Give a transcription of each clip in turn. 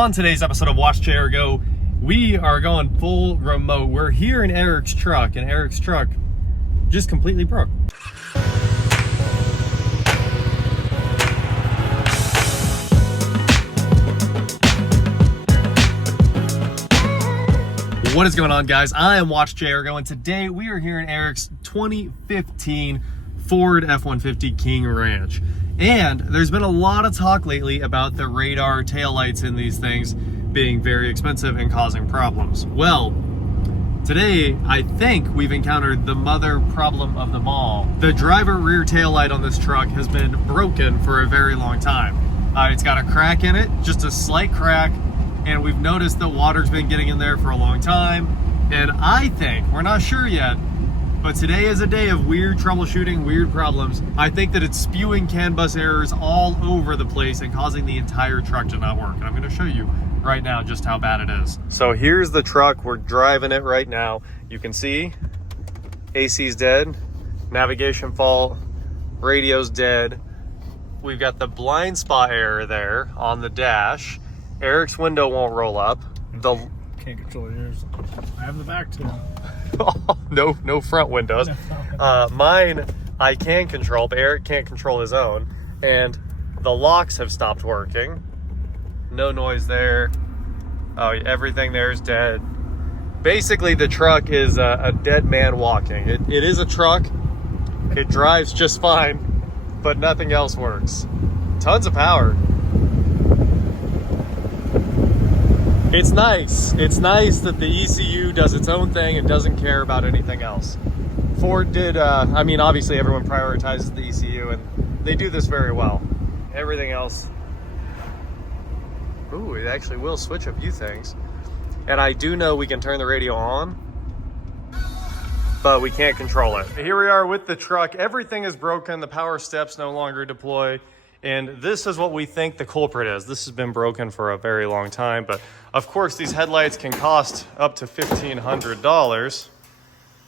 On today's episode of WatchJRGo, we are going full remote. We're here in Eric's truck, and Eric's truck just completely broke. What is going on, guys? I am WatchJRGo, and today we are here in Eric's 2015 Ford F-150 King Ranch. And there's been a lot of talk lately about the radar taillights in these things being very expensive and causing problems. Well, today I think we've encountered the mother problem of them all. The driver rear taillight on this truck has been broken for a very long time. It's got a crack in it, just a slight crack, and we've noticed that water's been getting in there for a long time. And I think, we're not sure yet, but today is a day of weird troubleshooting, weird problems. I think that it's spewing CANBUS errors all over the place and causing the entire truck to not work. And I'm gonna show you right now just how bad it is. So here's the truck, we're driving it right now. You can see AC's dead, navigation fault, radio's dead. We've got the blind spot error there on the dash. Eric's window won't roll up. Can't control yours. I have the back too. no front windows. Mine I can control, but Eric can't control his own. And the locks have stopped working. No noise there. Oh, everything there is dead. Basically, the truck is a dead man walking. It is a truck. It drives just fine, but nothing else works. Tons of power. It's nice. It's nice that the ECU does its own thing and doesn't care about anything else. Ford did, I mean, obviously everyone prioritizes the ECU and they do this very well. Everything else, ooh, it actually will switch a few things. And I do know we can turn the radio on, but we can't control it. Here we are with the truck. Everything is broken. The power steps no longer deploy. And this is what we think the culprit is. This has been broken for a very long time, but of course these headlights can cost up to $1,500.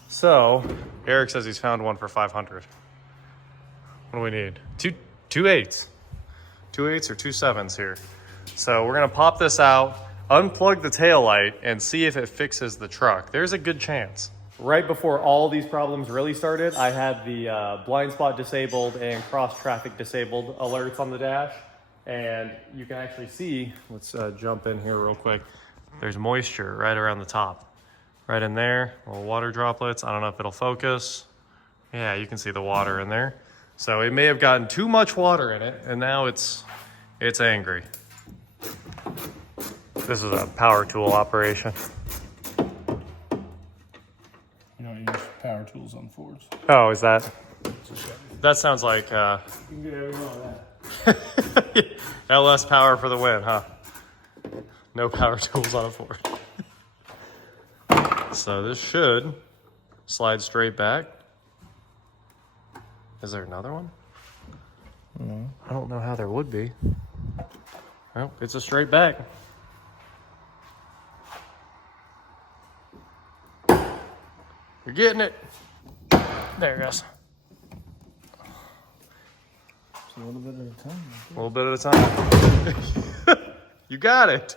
So Eric says he's found one for $500. What do we need? Two eights or 2 7s here. So we're gonna pop this out, unplug the taillight, and see if it fixes the truck. There's a good chance. Right before all these problems really started, I had the blind spot disabled and cross traffic disabled alerts on the dash. And you can actually see, let's jump in here real quick. There's moisture right around the top. Right in there, little water droplets. I don't know if it'll focus. Yeah, you can see the water in there. So it may have gotten too much water in it, and now it's angry. This is a power tool operation. You don't use power tools on Fords. Oh, is that? That sounds like You can do every one of that. LS power for the win, huh? No power tools on a Ford. So this should slide straight back. Is there another one? No. I don't know how there would be. Well, it's a straight back. You're getting it. There it goes. Just a little bit at a time. A little bit at a time. You got it.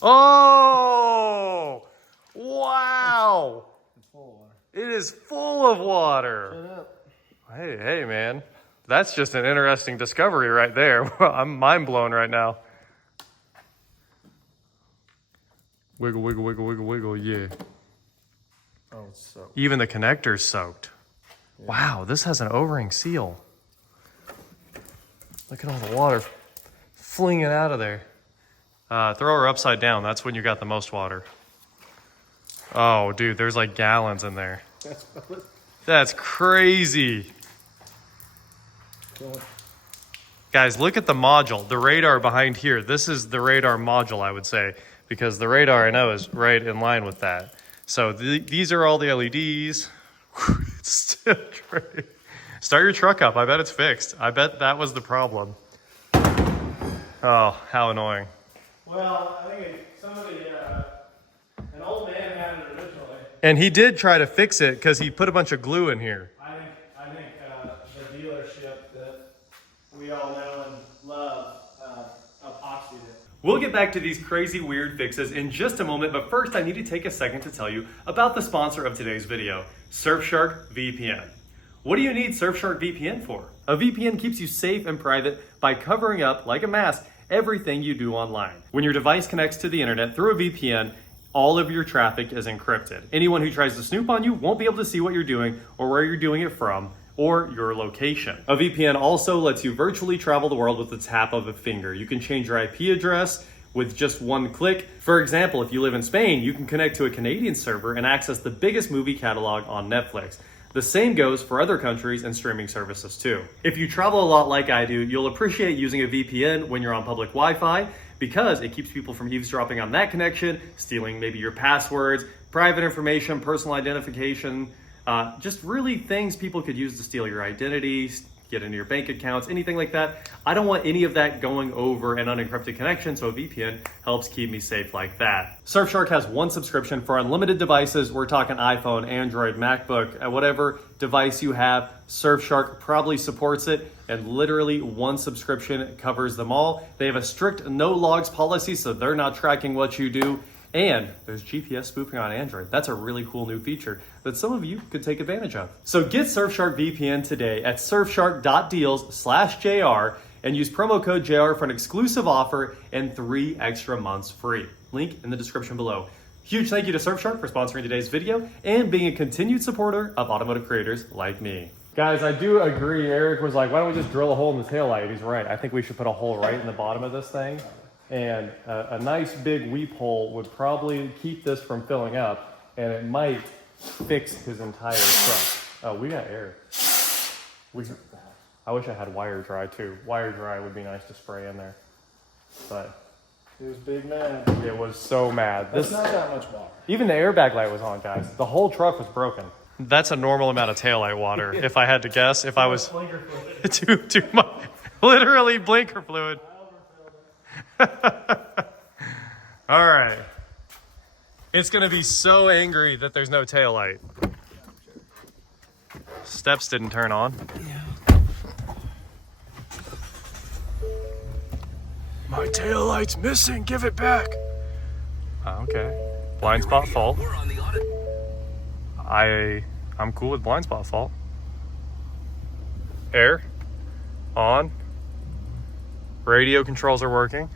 Oh! Wow! It's full of water. It is full of water. Shut up. Hey, man. That's just an interesting discovery right there. I'm mind blown right now. Wiggle, wiggle, wiggle, wiggle, wiggle, yeah. Oh, it's soaked. Even the connector's soaked. Yeah. Wow, this has an O-ring seal. Look at all the water flinging out of there. Throw her upside down. That's when you got the most water. Oh, dude, there's like gallons in there. That's crazy. Guys, look at the module. The radar behind here. This is the radar module, I would say, because the radar I know is right in line with that. So these are all the LEDs. It's still great. Start your truck up. I bet it's fixed. I bet that was the problem. Oh, how annoying. Well, I think an old man had it originally. And he did try to fix it because he put a bunch of glue in here. I think the dealership that we all know and love epoxied it. We'll get back to these crazy weird fixes in just a moment, but first I need to take a second to tell you about the sponsor of today's video, Surfshark VPN. What do you need Surfshark VPN for? A VPN keeps you safe and private by covering up, like a mask, everything you do online. When your device connects to the internet through a VPN, all of your traffic is encrypted. Anyone who tries to snoop on you won't be able to see what you're doing or where you're doing it from, or your location. A VPN also lets you virtually travel the world with the tap of a finger. You can change your IP address with just one click. For example, if you live in Spain, you can connect to a Canadian server and access the biggest movie catalog on Netflix. The same goes for other countries and streaming services too. If you travel a lot like I do, you'll appreciate using a VPN when you're on public Wi-Fi because it keeps people from eavesdropping on that connection, stealing maybe your passwords, private information, personal identification, just really things people could use to steal your identity, get into your bank accounts, anything like that. I don't want any of that going over an unencrypted connection, so a VPN helps keep me safe like that. Surfshark has one subscription for unlimited devices. We're talking iPhone, Android, MacBook, whatever device you have, Surfshark probably supports it, and literally one subscription covers them all. They have a strict no logs policy, so they're not tracking what you do. And there's GPS spoofing on Android. That's a really cool new feature that some of you could take advantage of. So get Surfshark VPN today at surfshark.deals/JR and use promo code JR for an exclusive offer and 3 extra months free. Link in the description below. Huge thank you to Surfshark for sponsoring today's video and being a continued supporter of automotive creators like me. Guys, I do agree. Eric was like, why don't we just drill a hole in the taillight? He's right. I think we should put a hole right in the bottom of this thing. And a nice big weep hole would probably keep this from filling up, and it might fix his entire truck. Oh, we got air. I wish I had wire dry too. Wire dry would be nice to spray in there. But It was big mad. it was so mad. That's not that much water. Even the airbag light was on, guys. The whole truck was broken. That's a normal amount of taillight water, if I had to guess. If I was too much, literally blinker fluid. All right. It's going to be so angry that there's no taillight. Steps didn't turn on. Yeah. My taillight's missing. Give it back. Okay. Blind spot fault. I'm cool with blind spot fault. Air on. Radio controls are working.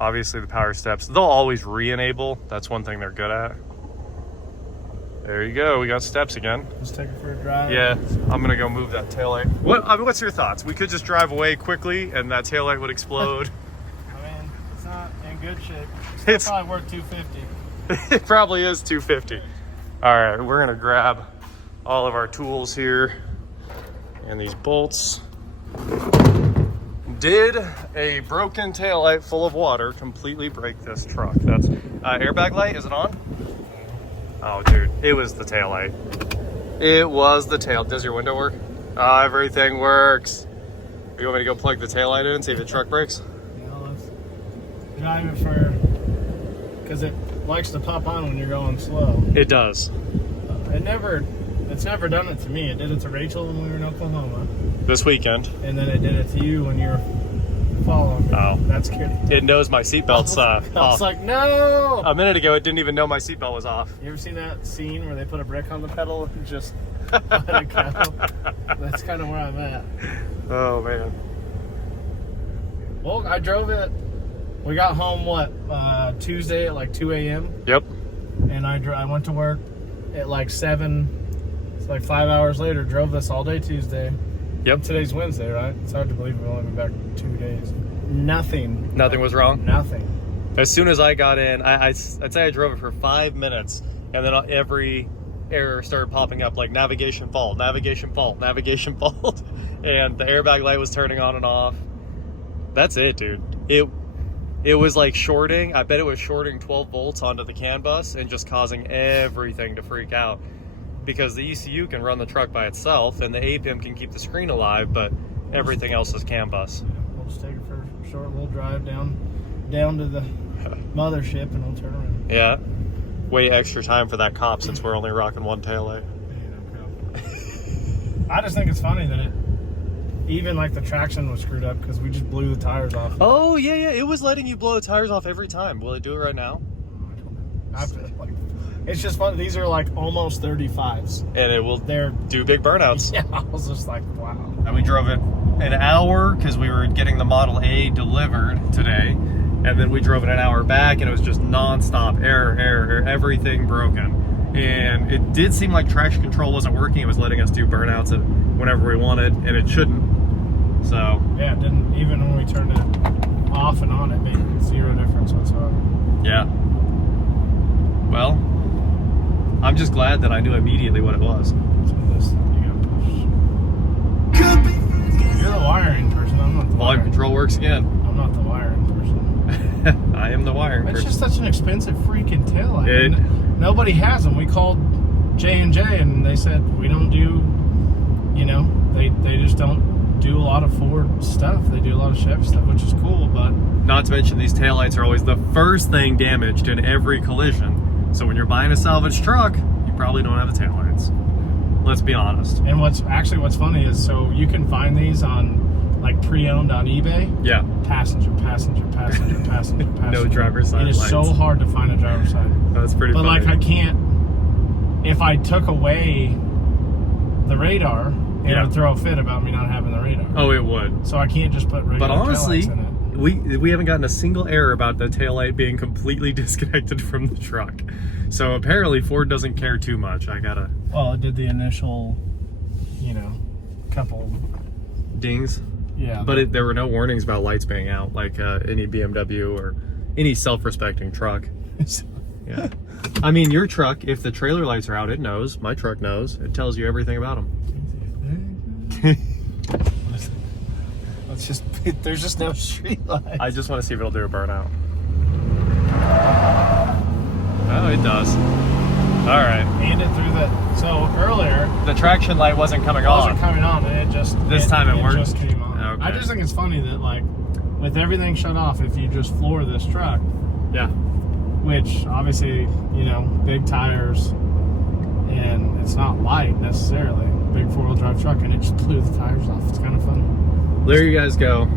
Obviously the power steps, they'll always re-enable. That's one thing they're good at. There you go, we got steps again. Just take it for a drive. Yeah, I'm gonna go move that taillight. What's your thoughts? We could just drive away quickly and that taillight would explode. I mean, it's not in good shape. It's probably worth $250. It probably is $250. All right, we're gonna grab all of our tools here and these bolts. Did a broken taillight full of water completely break this truck? That's airbag light, is it on? Oh dude, it was the taillight. It was the tail. Does your window work? Everything works. You want me to go plug the taillight in and see if the truck breaks? Yeah, let's drive it for, because it likes to pop on when you're going slow. It does. It's never done it to me. It did it to Rachel when we were in Oklahoma. This weekend. And then it did it to you when you were following me. Oh. That's good. It knows my seatbelt's I off. was like, no! A minute ago, it didn't even know my seatbelt was off. You ever seen that scene where they put a brick on the pedal and just let it go? That's kind of where I'm at. Oh, man. Well, I drove it. We got home, Tuesday at like 2 a.m.? Yep. And I went to work at like 7. It's like 5 hours later. Drove this all day Tuesday. Yep. And today's Wednesday, right? It's hard to believe we've only been back 2 days. Nothing. Nothing was wrong? Nothing. As soon as I got in, I'd say I drove it for 5 minutes, and then every error started popping up, like navigation fault, navigation fault, navigation fault, and the airbag light was turning on and off. That's it, dude. It was like shorting. I bet it was shorting 12 volts onto the CANBUS and just causing everything to freak out. Because the ECU can run the truck by itself and the APIM can keep the screen alive, but everything else is CANBUS. We'll just take it for a short little drive down to the mothership and we'll turn around. Yeah. Way extra time for that cop since we're only rocking one taillight. I just think it's funny that even like the traction was screwed up because we just blew the tires off. Oh, yeah, yeah. It was letting you blow the tires off every time. Will it do it right now? I feel like it's just fun. These are like almost 35s. And it will do big burnouts. Yeah, I was just like, wow. And we drove it an hour because we were getting the Model A delivered today. And then we drove it an hour back and it was just nonstop error, everything broken. And it did seem like traction control wasn't working. It was letting us do burnouts whenever we wanted, and it shouldn't. So yeah, it didn't. Even when we turned it off and on, it made zero difference whatsoever. Yeah. Well, I'm just glad that I knew immediately what it was. So this, you gotta push. You're the wiring person. I'm not the Volume wiring. control works again. I'm not the wiring person. I am the wiring person. It's just such an expensive freaking taillight. Nobody has them. We called J&J and they said we don't do, you know, they just don't do a lot of Ford stuff. They do a lot of Chevy stuff, which is cool, but... Not to mention these taillights are always the first thing damaged in every collision. So when you're buying a salvage truck, you probably don't have the taillights. Let's be honest. And what's funny is, so you can find these on, like, pre-owned on eBay. Yeah. Passenger. No driver's side It is lights. so hard to find a driver's side. That's pretty funny. But like I can't, if I took away the radar, it would throw a fit about me not having the radar. Oh, it would. So I can't just put radar. But honestly, taillights in it. we haven't gotten a single error about the taillight being completely disconnected from the truck. So apparently Ford doesn't care too much. Well, it did the initial, you know, couple dings. Yeah. But there were no warnings about lights being out, like any BMW or any self-respecting truck. Yeah. I mean, your truck, if the trailer lights are out, it knows. My truck knows. It tells you everything about them. Let's just, there's just no street lights. I just want to see if it'll do a burnout. Oh, it does. All right. And it through the, so earlier, the traction light wasn't coming on. It wasn't coming on, and it just... This time it worked? Just came on. Okay. I just think it's funny that, like, with everything shut off, if you just floor this truck... Yeah. Which, obviously, you know, big tires, and it's not light, necessarily. Big four-wheel drive truck, and it just blew the tires off. It's kind of funny. There you guys go.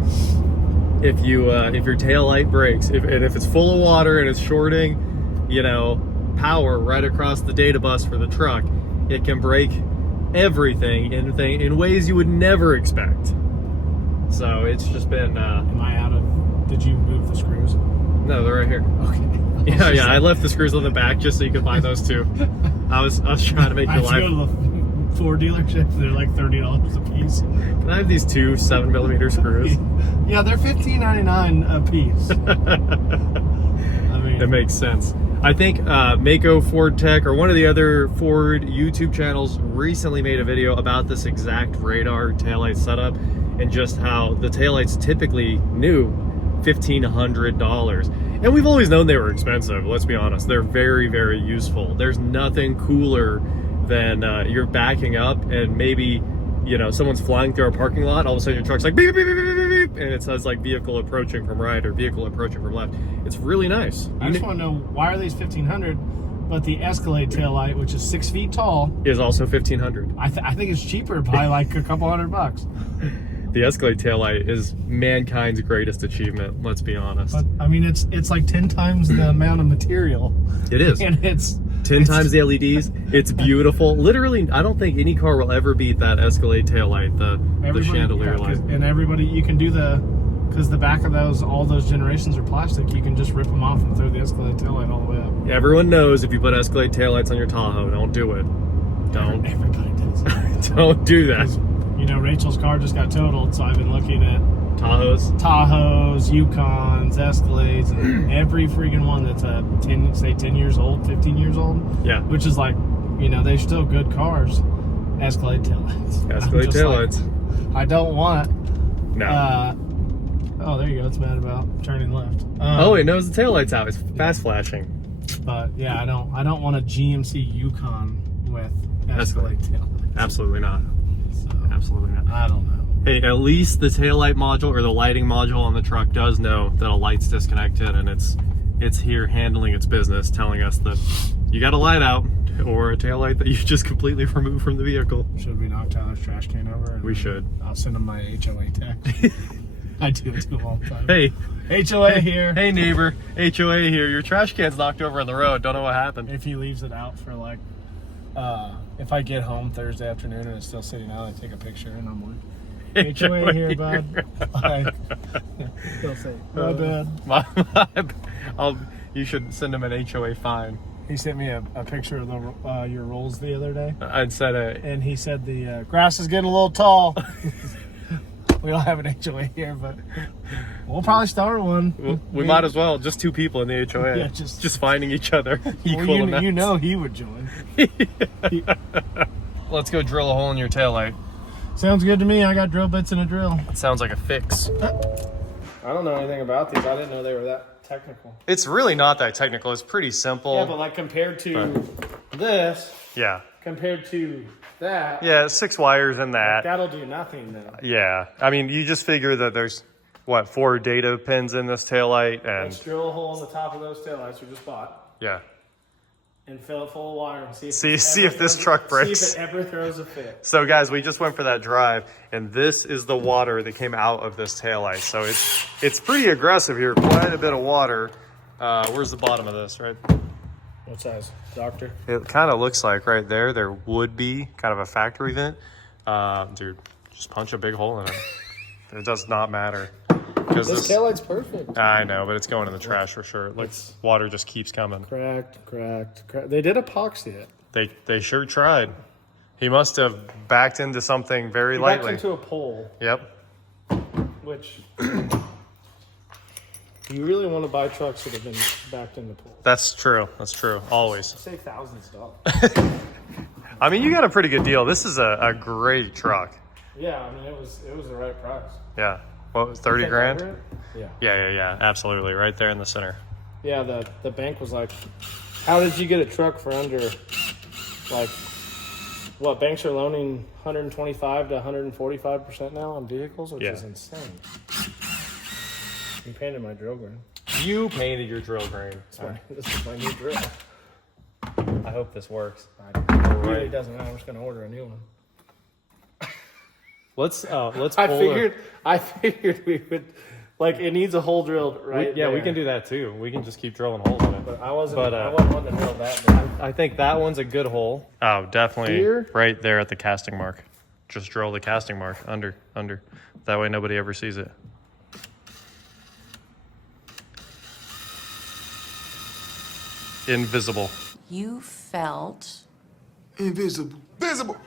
If your tail light breaks, and if it's full of water and it's shorting, you know, power right across the data bus for the truck, it can break everything in ways you would never expect. So it's just been Am I out of... Did you move the screws? No, they're right here. Okay. Yeah, I left the screws on the back just so you could find those two. I was trying to make your I life. go to the Ford dealership, they're like $30 a piece. Can I have these two 7mm screws? Yeah, they're $15.99 a piece. I mean, It makes sense. I think Mako Ford Tech or one of the other Ford YouTube channels recently made a video about this exact radar taillight setup and just how the taillights typically new $1,500. And we've always known they were expensive, let's be honest. They're very, very useful. There's nothing cooler than you're backing up and maybe, you know, someone's flying through our parking lot, all of a sudden your truck's like beep, beep, beep, beep, beep, beep, and it says like vehicle approaching from right or vehicle approaching from left. It's really nice. I just want to know, why are these $1,500, but the Escalade taillight, which is 6 feet tall, is also $1,500. I think it's cheaper by like a couple $100. The Escalade taillight is mankind's greatest achievement, let's be honest. But I mean, it's like 10 times the amount of material. It is. And it's 10 times the LEDs. It's beautiful. Literally, I don't think any car will ever beat that Escalade taillight, the chandelier light. And everybody, you can do because the back of those, all those generations are plastic, you can just rip them off and throw the Escalade taillight all the way up. Everyone knows if you put Escalade taillights on your Tahoe, don't do it. Don't. Everybody does. Don't do that. You know, Rachel's car just got totaled, so I've been looking at Tahoes, Yukons, Escalades, and every freaking one that's 10 years old, 15 years old. Yeah. Which is like, you know, they're still good cars. Escalade taillights. Escalade taillights. Like, I don't want. No. Oh, there you go. It's mad about turning left. Oh, it knows the taillight's out. It's fast flashing. But yeah, I don't want a GMC Yukon with Escalade taillights. Absolutely not. So, Absolutely not. I don't know. Hey, at least the taillight module or the lighting module on the truck does know that a light's disconnected and it's here handling its business, telling us that you got a light out. Or a taillight that you just completely removed from the vehicle. Should we knock Tyler's trash can over? We should. I'll send him my HOA text. I do it to him all the time. Hey. HOA here. Hey neighbor, HOA here. Your trash can's knocked over on the road. Don't know what happened. If he leaves it out for like, if I get home Thursday afternoon and it's still sitting out, I take a picture and I'm like, HOA here, bud. He'll say, my bad. You should send him an HOA fine. He sent me a picture of the your rolls the other day. I'd said and he said the grass is getting a little tall. We don't have an HOA here, but we'll probably start one. We might as well. Just 2 people in the HOA. Yeah, just finding each other. Well, you know he would join. Let's go drill a hole in your taillight. Sounds good to me. I got drill bits and a drill. It sounds like a fix. I don't know anything about these. I didn't know they were that technical. It's really not that technical. It's pretty simple. Yeah, but like compared to this. Yeah. Compared to that. Yeah, 6 wires in that. That'll do nothing then. Yeah. I mean, you just figure that there's, what, 4 data pins in this taillight. And let's drill a hole in the top of those taillights we just bought. Yeah. And fill it full of wire and see if this truck breaks. See if it ever throws a fit. So guys, we just went for that drive, and this is the water that came out of this taillight. So it's pretty aggressive here, quite a bit of water. Where's the bottom of this, right? What size, doctor? It kind of looks like right there would be kind of a factory vent. Dude, just punch a big hole in it. It does not matter. This taillight's perfect. I know, but it's going in the trash for sure. Like, water just keeps coming. Cracked. They did epoxy it. They sure tried. He must have backed into something very lightly. Backed into a pole. Yep. Which you really want to buy trucks that have been backed into poles. That's true. Always. Save thousands of dollars. I mean, you got a pretty good deal. This is a great truck. Yeah, I mean it was the right price. Yeah. What was 30 grand? Yeah. Yeah. Absolutely. Right there in the center. Yeah, the bank was like, how did you get a truck for under, like, what, banks are loaning 125 to 145% now on vehicles, which is insane. You painted my drill grain. You painted your drill grain. This is my new drill. I hope this works. It really doesn't matter. I'm just going to order a new one. Let's I figured we would, like, it needs a hole drilled right Yeah, there. we can do that too. We can just keep drilling holes in it. But I wasn't wanting to drill that big. I think that one's a good hole. Oh, definitely. Here? Right there at the casting mark. Just drill the casting mark under. That way nobody ever sees it. Invisible. You felt invisible. Visible.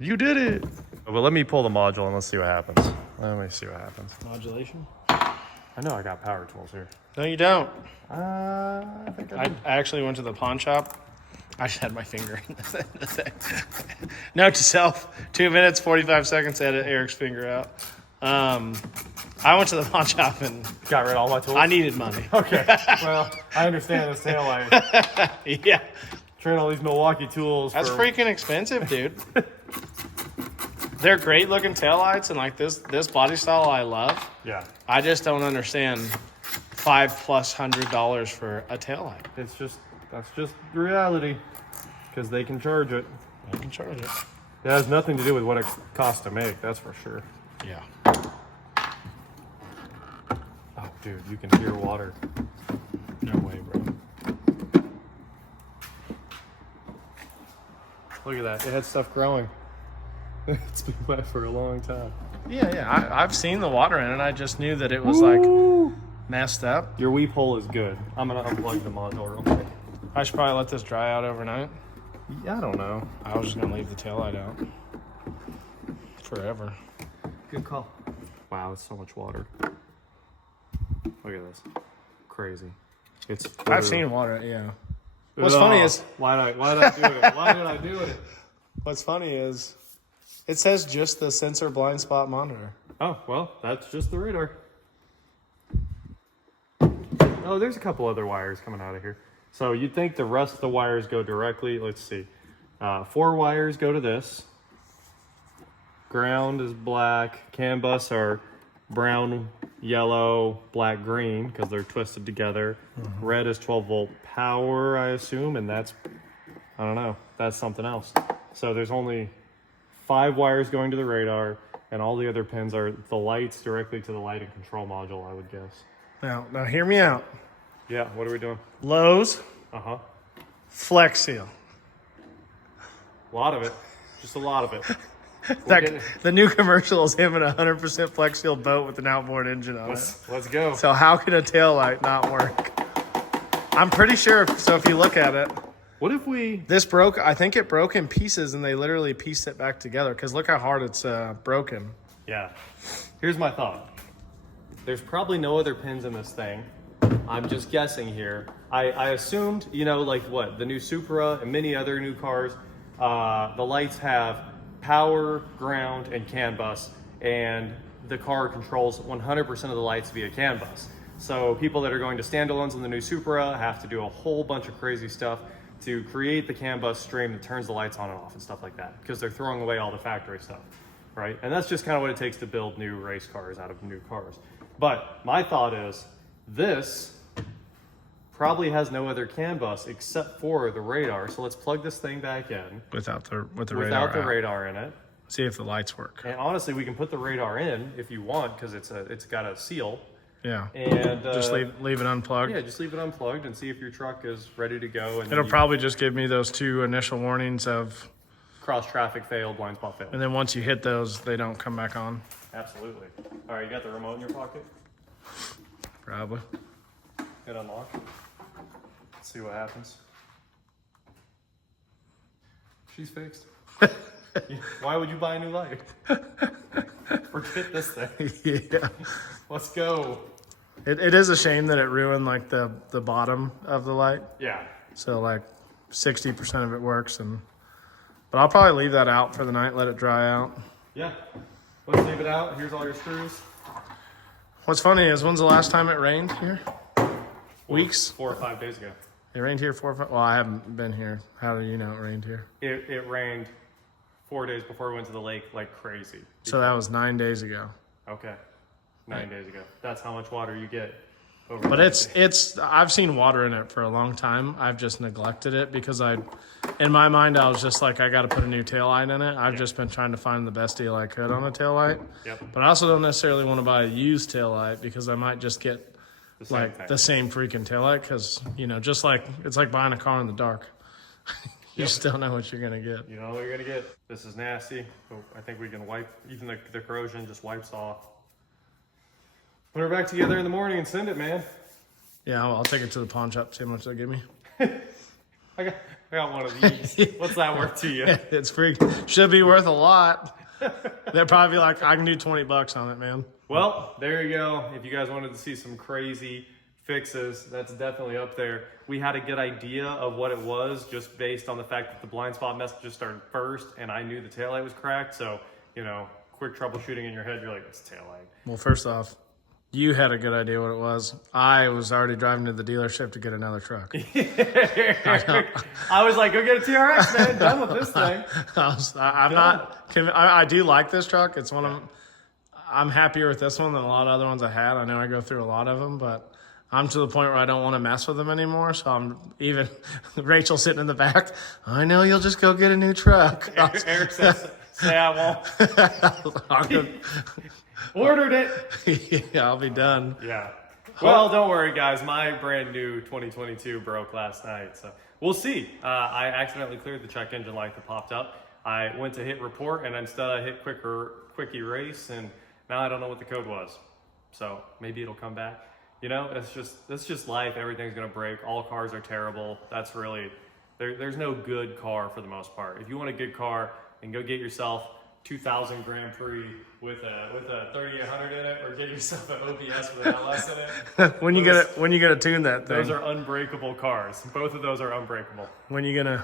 You did it. Well, let me pull the module and let's see what happens. Let me see what happens. Modulation? I know I got power tools here. No, you don't. I think I I actually went to the pawn shop. I just had my finger in the thing. Note to self, 2 minutes, 45 seconds to edit Eric's finger out. I went to the pawn shop and got rid of all my tools. I needed money. Okay. Well, I understand this taillight. Yeah. Trade all these Milwaukee tools. That's freaking expensive, dude. They're great looking taillights, and like this body style I love. Yeah. I just don't understand $500+ for a taillight. That's just reality. Because they can charge it. They can charge it. It has nothing to do with what it costs to make, that's for sure. Yeah. Oh, dude, you can hear water. No way, bro. Look at that. It had stuff growing. It's been wet for a long time. Yeah. I've seen the water in it. I just knew that it was like messed up. Your weep hole is good. I'm going to unplug the module real quick. I should probably let this dry out overnight. Yeah, I don't know. I was just going to leave the taillight out forever. Good call. Wow, it's so much water. Look at this. Crazy. I've seen water, yeah. What's funny is... Why did I do it? Why did I do it? What's funny is it says just the sensor blind spot monitor. Oh, well, that's just the radar. Oh, there's a couple other wires coming out of here. So you'd think the rest of the wires go directly. Let's see. 4 wires go to this. Ground is black. CANBUS are brown, yellow, black, green because they're twisted together. Red is 12-volt power, I assume, and that's I don't know. That's something else. So there's only 5 wires going to the radar, and all the other pins are the lights directly to the lighting control module, I would guess. Now hear me out. Yeah, what are we doing? Lowe's Uh-huh. Flex Seal. A lot of it. Just a lot of it. The new commercial is him in a 100% Flex Seal boat with an outboard engine on it. Let's go. So how can a taillight not work? I'm pretty sure, so if you look at it, What if we... this broke, I think it broke in pieces and they literally pieced it back together because look how hard it's broken. Yeah. Here's my thought. There's probably no other pins in this thing. I'm just guessing here. I assumed, you know, like what? The new Supra and many other new cars, the lights have power, ground, and CANBUS, and the car controls 100% of the lights via CANBUS. So people that are going to standalones on the new Supra have to do a whole bunch of crazy stuff to create the CANBUS stream that turns the lights on and off and stuff like that, because they're throwing away all the factory stuff, right? And that's just kind of what it takes to build new race cars out of new cars. But my thought is, this probably has no other CANBUS except for the radar. So let's plug this thing back in Without the without radar the out. radar in it. See if the lights work. And honestly, we can put the radar in if you want, because it's got a seal. Yeah. And Just leave it unplugged. Yeah, just leave it unplugged and see if your truck is ready to go. And It'll probably just give me those 2 initial warnings of, cross traffic failed, blind spot failed. and then once you hit those, they don't come back on. Absolutely. All right, you got the remote in your pocket? Probably. Hit unlock. Let's see what happens. She's fixed. Why would you buy a new light? Forget this thing. Yeah. Let's go. It is a shame that it ruined like the bottom of the light. Yeah. So like 60% of it works, but I'll probably leave that out for the night, let it dry out. Yeah. Let's leave it out. Here's all your screws. What's funny is, when's the last time it rained here? Weeks? 4 or 5 days ago. It rained here 4 or 5. Well, I haven't been here. How do you know it rained here? It rained 4 days before we went to the lake like crazy. So that was 9 days ago. Okay. 9 days ago. That's how much water you get. But it's I've seen water in it for a long time. I've just neglected it because in my mind, I was just like, I got to put a new taillight in it. I've just been trying to find the best deal I could on a taillight. Yep. But I also don't necessarily want to buy a used taillight because I might just get the same freaking taillight because, you know, just like it's like buying a car in the dark. You still know what you're going to get. You know what you're going to get. This is nasty. But I think we can wipe, even the corrosion just wipes off. Put her back together in the morning and send it, man. Yeah, well, I'll take it to the pawn shop, see how much they'll give me. I got one of these. What's that worth to you? It's free. Should be worth a lot. They'll probably be like, I can do $20 on it, man. Well, there you go. If you guys wanted to see some crazy fixes, that's definitely up there. We had a good idea of what it was just based on the fact that the blind spot messages started first, and I knew the taillight was cracked. So, you know, quick troubleshooting in your head, you're like, it's a taillight. Well, first off, you had a good idea what it was. I was already driving to the dealership to get another truck. I was like, go get a TRX, man. Done with this thing. I do like this truck. It's one of, I'm happier with this one than a lot of other ones I had. I know I go through a lot of them, but I'm to the point where I don't want to mess with them anymore. So I'm even, Rachel sitting in the back, I know you'll just go get a new truck. Eric says, say I won't. Ordered it. Yeah, I'll be done. Yeah. Well, don't worry, guys. My brand new 2022 broke last night, so we'll see. I accidentally cleared the check engine light that popped up. I went to hit report, and instead I hit quick erase, and now I don't know what the code was. So maybe it'll come back. You know, that's just life. Everything's gonna break. All cars are terrible. That's really there's no good car for the most part. If you want a good car, then go get yourself 2000 Grand Prix with a 3800 in it, or get yourself an OBS with an LS in it. When you gonna tune that thing? Those are unbreakable cars. Both of those are unbreakable. When you gonna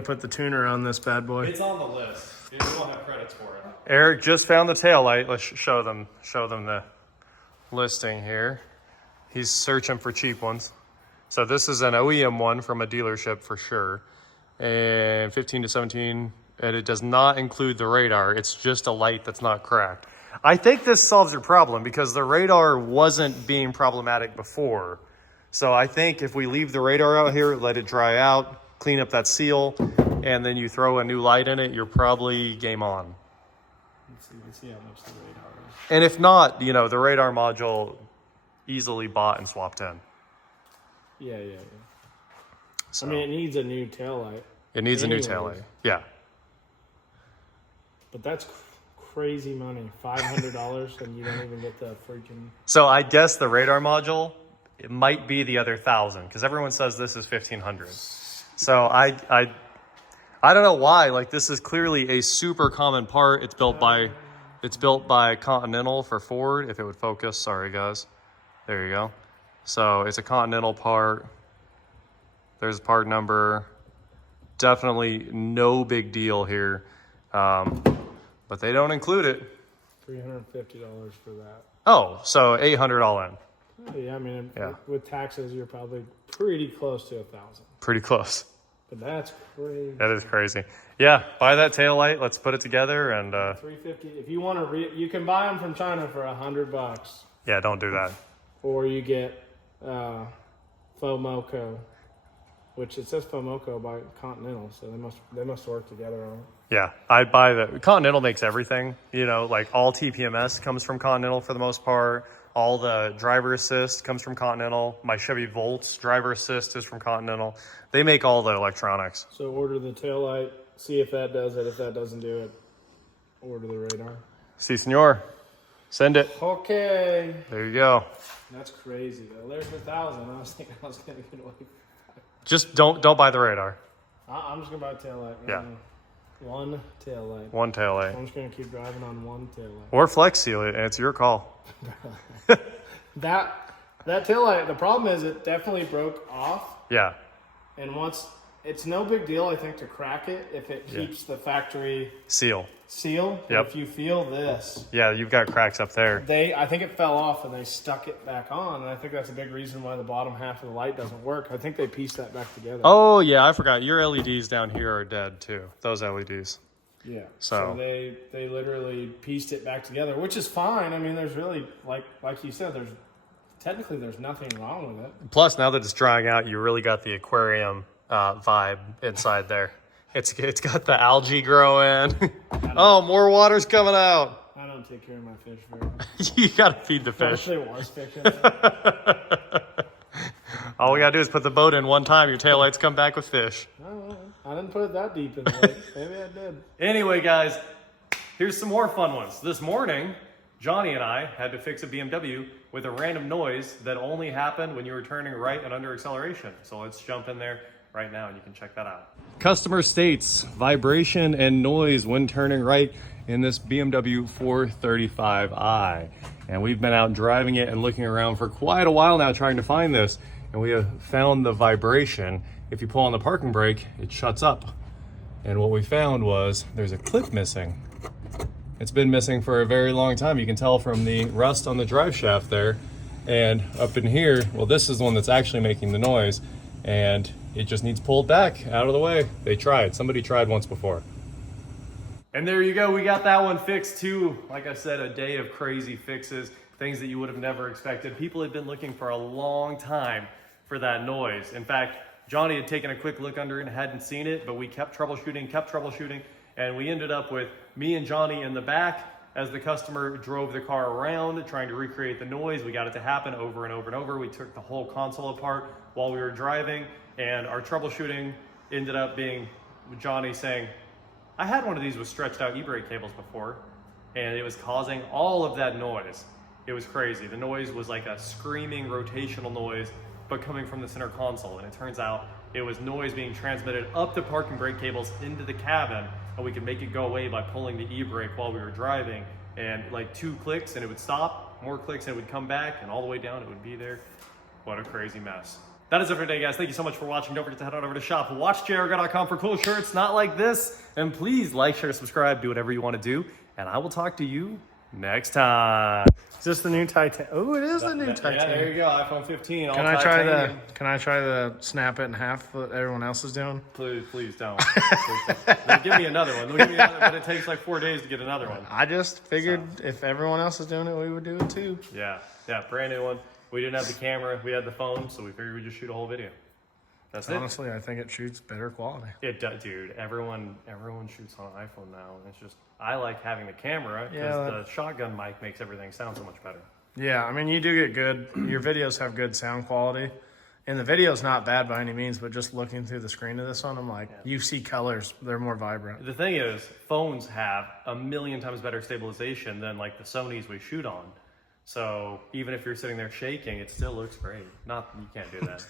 put the tuner on this bad boy? It's on the list. We won't have credits for it. Eric just found the taillight. Let's show them the listing here. He's searching for cheap ones. So this is an OEM one from a dealership for sure, and 15 to 17. And it does not include the radar. It's just a light that's not cracked. I think this solves your problem because the radar wasn't being problematic before. So I think if we leave the radar out here, let it dry out, clean up that seal, and then you throw a new light in it, you're probably game on. Let's see how much the radar is. And if not, you know, the radar module easily bought and swapped in. Yeah. So, I mean, it needs a new taillight. it needs anyways. a new taillight. Yeah. But that's crazy money. $500 and you don't even get the freaking... So I guess the radar module, it might be the other 1,000 because everyone says this is 1,500. So I don't know why. Like, this is clearly a super common part. It's built by Continental for Ford. If it would focus, sorry guys. There you go. So it's a Continental part. There's part number. Definitely no big deal here, but they don't include it. $350 for that. Oh, so $800 all in. Yeah, I mean, Yeah. with taxes, you're probably pretty close to 1,000. Pretty close. But that's crazy. That is crazy. Yeah, buy that tail light. Let's put it together and $350. If you want to, you can buy them from China for $100, yeah, don't do that. or you get Fomoco, which it says Fomoco by Continental, so they must work together on it. Yeah, I'd buy the Continental makes everything. You know, like all TPMS comes from Continental for the most part. All the driver assist comes from Continental. My Chevy Volt's driver assist is from Continental. They make all the electronics. So order the taillight, see if that does it. If that doesn't do it, order the radar. Si, senor. Send it. Okay. There you go. That's crazy though. There's 1,000. I was thinking I was gonna get away. Just don't buy the radar. I'm just gonna buy a taillight. Yeah. One taillight. One taillight. I'm just gonna keep driving on one taillight. Or flex seal it, and it's your call. That taillight, the problem is it definitely broke off. Yeah. And once, it's no big deal, I think, to crack it if it keeps the factory Seal. seal. But Yep. if you feel this, Yeah, you've got cracks up there. I think it fell off and they stuck it back on. And I think that's a big reason why the bottom half of the light doesn't work. I think they pieced that back together. Oh, yeah, I forgot. Your LEDs down here are dead, too. Those LEDs. Yeah. So they literally pieced it back together, which is fine. I mean, there's really, like you said, there's nothing wrong with it. Plus, now that it's drying out, you really got the aquarium vibe inside there. It's got the algae growing. Oh, more water's coming out. I don't take care of my fish very well. You gotta feed the fish. Actually, it was fiction. All we gotta do is put the boat in one time. Your taillights come back with fish. No, I didn't put it that deep in the lake. Maybe I did. Anyway, guys, here's some more fun ones. This morning, Johnny and I had to fix a BMW with a random noise that only happened when you were turning right and under acceleration. So let's jump in there right now and you can check that out. Customer states vibration and noise when turning right in this BMW 435i. And we've been out driving it and looking around for quite a while now trying to find this. And we have found the vibration. If you pull on the parking brake, it shuts up. And what we found was there's a clip missing. It's been missing for a very long time. You can tell from the rust on the drive shaft there. And up in here, well, this is the one that's actually making the noise. And it just needs pulled back out of the way. They tried. Somebody tried once before. And there you go. We got that one fixed too. Like I said, a day of crazy fixes, things that you would have never expected. People had been looking for a long time for that noise. In fact, Johnny had taken a quick look under it and hadn't seen it, but we kept troubleshooting, and we ended up with me and Johnny in the back as the customer drove the car around trying to recreate the noise. We got it to happen over and over and over. We took the whole console apart while we were driving, and our troubleshooting ended up being Johnny saying, I had one of these with stretched out e-brake cables before, and it was causing all of that noise. It was crazy. The noise was like a screaming rotational noise, but coming from the center console. And it turns out it was noise being transmitted up the parking brake cables into the cabin, and we could make it go away by pulling the e-brake while we were driving. And like 2 clicks and it would stop, more clicks and it would come back, and all the way down it would be there. What a crazy mess. That is it for today, guys. Thank you so much for watching. Don't forget to head on over to shop WatchJRGo.com for cool shirts not like this. And please like, share, subscribe, do whatever you want to do. And I will talk to you next time. Is this the new Titan? Oh, it is the new Titan. Yeah, there you go. iPhone 15. Can I try the snap it in half that everyone else is doing? Please don't. They'll give me another one. But it takes like 4 days to get another one. I just figured if everyone else is doing it, we would do it too. Yeah, brand new one. We didn't have the camera. We had the phone, so we figured we'd just shoot a whole video. That's Honestly, I think it shoots better quality. it. It does, dude. Everyone shoots on an iPhone now. It's just I like having the camera because Yeah, the shotgun mic makes everything sound so much better. Yeah, I mean, you do get good. Your videos have good sound quality, and the video's not bad by any means. But just looking through the screen of this one, I'm like, you see colors; they're more vibrant. The thing is, phones have a million times better stabilization than like the Sonys we shoot on. So even if you're sitting there shaking, it still looks great. You can't do that.